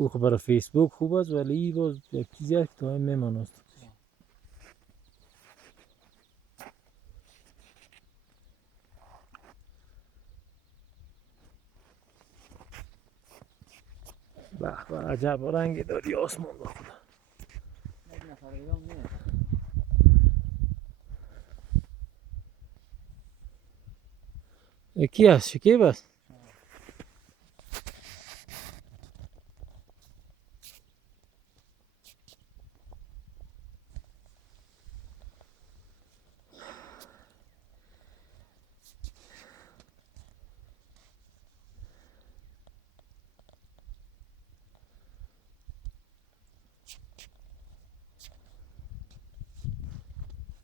او خب برای فیسبوک خوب است ولی باز یک چیزی است که تو هم میمانه است. به به عجب رنگی داری آسمان با خدا. یک نفر دیگه هم میاد. کی است شکیب است؟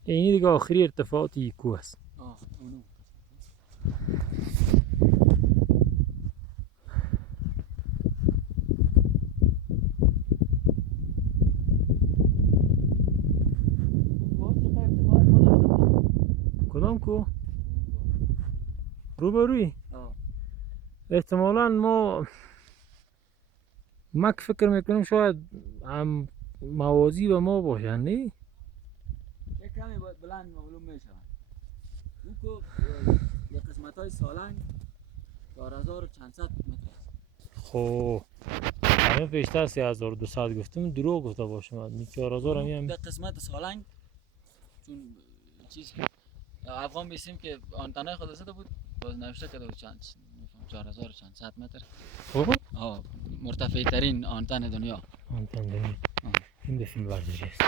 اینی دیگه آخری ارتفاعات یکو است. اونو. کدام کو؟ روبروی؟ آه. احتمالا ما که فکر میکنیم شاید هم موازی به ما باشن نه؟ یک کمی بلند معلوم میشه. اون کو یک قسمت های سالنگ 4000 و چند صد متر است. خب همه پیشتر 3200 گفتم دروغ گفته باشم. 4000 هم در قسمت سالنگ چون چیز افغان بیسیم که آنتنای خود زده بود باز نوشته کرده بود چند 4000 چند صد متر. خب مرتفع ترین آنتن دنیا. آنتن دنیا. این به فیلم ورزشی است.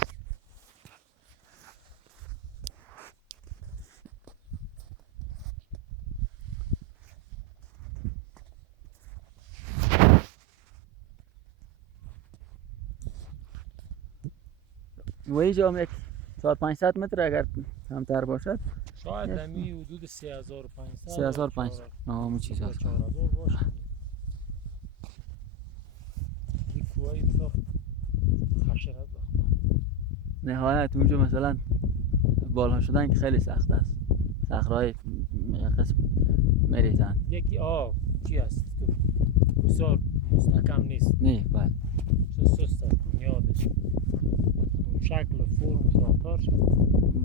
و اینجا هم یک 400-500 متر اگر کمتر باشد شاید دمی حدود 3500 3500 همون چیز هست. 4000 باشه. این کوهی بسیار خشرت داره. نهایت اونجا مثلا بالا شدن که خیلی سخت است. صخره‌های قسم میریزند. یکی چی است بسیار مستحکم نیست. نه بله. سست است بنیادش. شکل و فرم ساختار شد.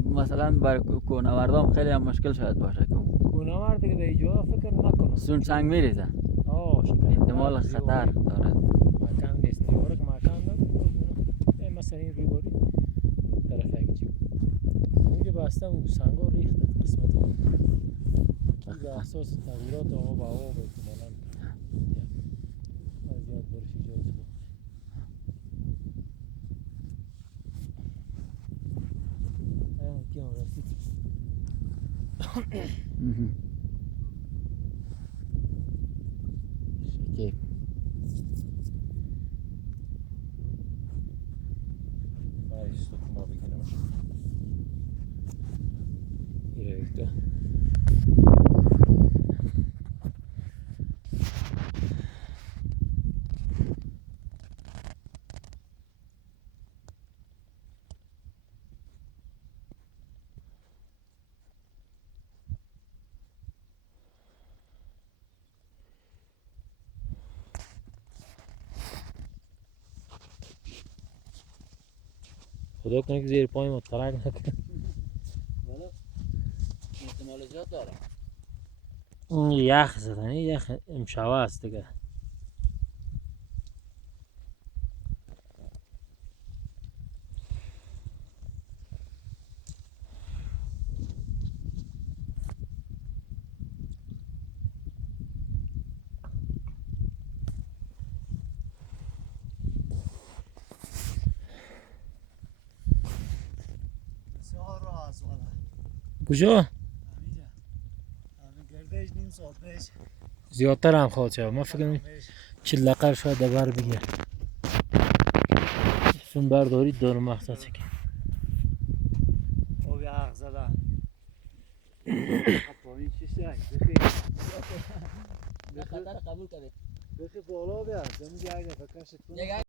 مثلا برای کوهنوردان خیلی هم مشکل شاید باشه که کوهنورد که در اینجا فکر نکنم سون سنگ میریزه. احتمال خطر داره. محکم نیست. دیواره که محکم داره. مثلا این روباری طرف اگه چی بود اونجا بستم اون سنگا ریخت قسمت این به اساس تغییرات آب و هوا به احتمالا از زیاد برش ایجاد شده. کی هم رسید شکیب بایست تو ما بگیرم ایره ویکتور خدا کنه که زیر پای ما ترک نکنه. احتمال زیاد داره. اون یخ زدن یخ امشبه است دیگه. بسیار راه است والا. کجا؟ همینجا. همین گردش نیم ساعت پیش. زیادتر هم خواهد شد. ما فکر کنم 40 دقیقه شاید بر بگیر. فیلم برداری دار مقصد چکه. آبی عق زدن. پایین شیشه بخی. خطر قبول کرده. بخی بالا بیاد. زمین اگه فکرش کنم. یک